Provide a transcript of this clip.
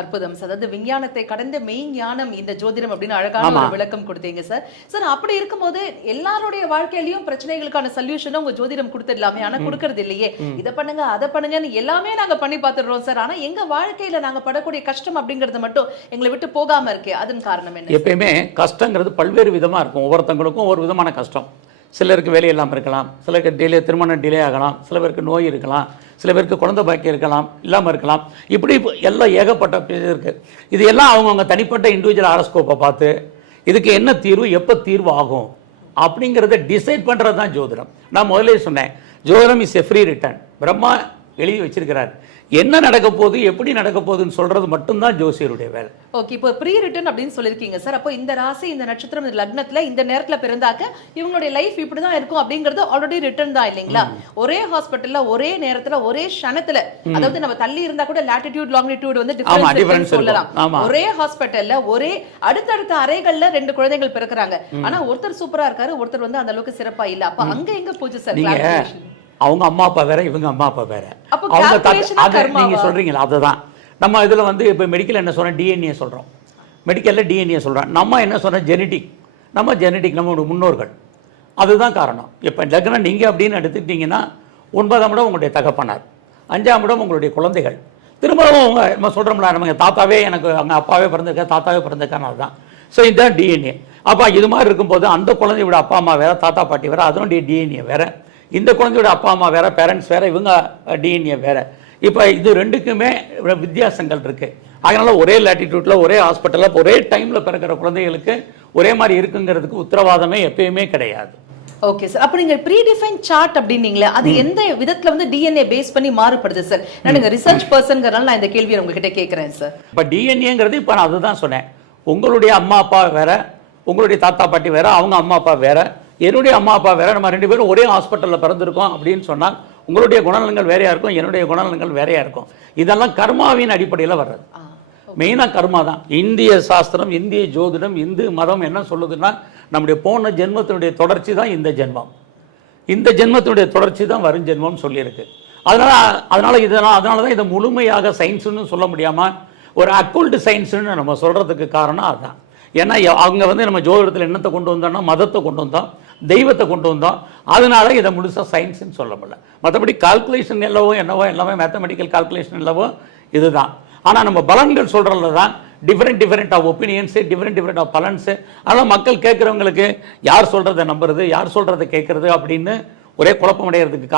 அற்புதம் சார். அதாவது விஞ்ஞானத்தை கடந்த மெய் ஞானம் இந்த ஜோதிடம் அப்படின்னு அழகான ஒரு விளக்கம் கொடுத்தீங்க சார். சார் அப்படி இருக்கும்போது எல்லாருடைய வாழ்க்கையிலயும் பிரச்சனைகளுக்கான சொல்யூஷனை உங்க ஜோதிடம் கொடுத்துடலாமே, ஆனா கொடுக்கறது இல்லையே. இதை பண்ணுங்க அதை பண்ணுங்கன்னு எல்லாமே நாங்க பண்ணி பார்த்துடுறோம் சார். ஆனா எங்க வாழ்க்கையில நாங்க படக்கூடிய கஷ்டம் அப்படிங்கறது மட்டும் எங்களை விட்டு போகாம இருக்கே, அதன் காரணம் என்ன? எப்பயுமே கஷ்டங்கிறது பல்வேறு விதமா இருக்கும். ஒவ்வொருத்தங்களுக்கும் ஒரு விதமான கஷ்டம். சிலருக்கு வேலை இல்லாமல் இருக்கலாம், சிலருக்கு திருமணம் டிலே ஆகலாம், சில பேருக்கு நோய் இருக்கலாம், சில பேருக்கு குழந்தை பாக்கியம் இருக்கலாம், இல்லாமல் இருக்கலாம். இப்படி எல்லாம் ஏகப்பட்ட இருக்குது. இது எல்லாம் அவங்கவுங்க தனிப்பட்ட இண்டிவிஜுவல் ஹாரோஸ்கோப்பை பார்த்து இதுக்கு என்ன தீர்வு, எப்போ தீர்வு ஆகும் அப்படிங்கிறத டிசைட் பண்ணுறது தான் ஜோதிடம். நான் முதலே சொன்னேன், ஜோதிடம் is a free return. Brahma எழுதி வச்சிருக்கிறார். என்ன நடக்க போகுது, எப்படி நடக்க போகுதுன்னு சொல்றது மட்டும்தான் ஜோசியருடைய வேலை. ஓகே, இப்போ ப்ரீ ரிட்டன் அப்படின்னு சொல்லியிருக்கீங்க சார். அப்போ இந்த ராசி, இந்த நட்சத்திரம், இந்த லக்னத்துல இந்த நேரத்துல பிறந்தாக்க இவங்களுடைய லைஃப் இப்படிதான் இருக்கும் அப்படிங்கிறது ஆல்ரெடி ரிட்டன் தான் இல்லைங்களா? ஒரே ஹாஸ்பிட்டல்ல ஒரே நேரத்துல ஒரே க்ஷணத்துல, அதாவது நம்ம தள்ளி இருந்தா கூட லாட்டிடியூட் லாங்கிடியூட் வந்து டிஃபரன்ஸ் சொல்லலாம். ஒரே ஹாஸ்பிட்டல்ல ஒரே அடுத்தடுத்த அறைகள்ல 2 குழந்தைகள் பிறக்குறாங்க. ஆனா ஒருத்தர் சூப்பரா இருக்காரு, ஒருத்தர் வந்து அந்த அளவுக்கு சிறப்பா இல்ல. அப்ப அங்க எங்க பூஜை சார்? அவங்க அம்மா அப்பா வேற, இவங்க அம்மா அப்பா வேற. அவங்க நீங்க சொல்றீங்களா? அதுதான் நம்ம இதுல வந்து இப்போ மெடிக்கல் என்ன சொல்றோம், டிஎன்ஏ சொல்றோம். மெடிக்கல்ல டிஎன்ஏ சொல்றோம். நம்ம என்ன சொல்றோம், ஜெனடிக். நம்ம ஜெனடிக், நம்மளோட முன்னோர்கள். அதுதான் காரணம். இப்போ லக்னம் நீங்க அப்படின்னு எடுத்துக்கிட்டீங்கன்னா 9ஆம் இடம் உங்களுடைய தகப்பனார், 5ஆம் இடம் உங்களுடைய குழந்தைகள். திரும்பவும் அவங்க நம்ம சொல்றோம்ல, நம்ம தாத்தாவே எனக்கு அவங்க அப்பாவே பிறந்திருக்காரு, தாத்தாவே பிறந்திருக்காரு. அதுதான். ஸோ இதுதான் டிஎன்ஏ. அப்போ இது மாதிரி இருக்கும்போது அந்த குழந்தையோட அப்பா அம்மா வேற, தாத்தா பாட்டி வேற, அதனுடைய டிஎன்ஏ வேற. இந்த குழந்தையோட அப்பா அம்மா வேற, பேரண்ட்ஸ் வேற, இவங்க டிஎன்ஏ வேற. இப்போ இது ரெண்டுக்குமே வித்தியாசங்கள் இருக்கு. அதனால ஒரே லாட்டிடியூட்ல ஒரே ஹாஸ்பிட்டல்ல ஒரே டைம்ல பிறக்கிற குழந்தைகளுக்கு ஒரே மாதிரி இருக்குங்கிறதுக்கு உத்தரவாதமே எப்பயுமே கிடையாது. Okay sir. அப்ப நீங்க ப்ரீ டிஃபைன் சார்ட் அப்படின்னீங்களே, அது எந்த விதத்துல வந்து டிஎன்ஏ பேஸ் பண்ணி மாறுபடுது சார்? நீங்க ரிசர்ச் பர்சன்ங்கறனால நான் இந்த கேள்வியை உங்ககிட்ட கேக்குறேன் சார். இப்ப டிஎன்ஏங்கிறது இப்ப நான் அதுதான் சொன்னேன். உங்களுடைய அம்மா அப்பா வேற, உங்களுடைய தாத்தா பாட்டி வேற, அவங்க அம்மா அப்பா வேற, என்னுடைய அம்மா அப்பா வேற, நம்ம 2 பேரும் ஒரே ஹாஸ்பிட்டலில் பிறந்திருக்கோம் அப்படின்னு சொன்னால் உங்களுடைய குணநலங்கள் வேறையா இருக்கும், என்னுடைய குணநலங்கள் வேறையா இருக்கும். இதெல்லாம் கர்மாவின் அடிப்படையில் வர்றது. மெயினாக கர்மா தான். இந்திய சாஸ்திரம், இந்திய ஜோதிடம், இந்து மதம் என்ன சொல்லுதுன்னா, நம்முடைய போன ஜென்மத்தினுடைய தொடர்ச்சி தான் இந்த ஜென்மம், இந்த ஜென்மத்தினுடைய தொடர்ச்சி தான் வரும் ஜென்மம்னு சொல்லியிருக்கு. அதனால தான் இதை முழுமையாக சயின்ஸுன்னு சொல்ல முடியாமல் ஒரு அக்கல்ட் சயின்ஸுன்னு நம்ம சொல்கிறதுக்கு காரணம் அதுதான். ஏன்னா அவங்க வந்து நம்ம ஜோதிடத்தில் என்னத்தை கொண்டு வந்தோம்னா மதத்தை கொண்டு வந்தோம், தெய்வத்தை கொண்டு வந்தோம். அதனால இதை முழுசாக சயின்ஸ்ன்னு சொல்ல முடியல. மற்றபடி கால்குலேஷன் என்னவோ எல்லாமே மேத்தமெட்டிக்கல் கால்குலேஷன் என்னவோ இதுதான். ஆனால் நம்ம பலன்கள் சொல்கிறதுல தான் different of opinions, different of பலன்ஸு. அதனால் மக்கள் கேட்குறவங்களுக்கு யார் சொல்கிறத நம்புறது, யார் சொல்கிறத கேட்குறது அப்படின்னு ஒரே குழப்பம் அடைகிறதுக்கு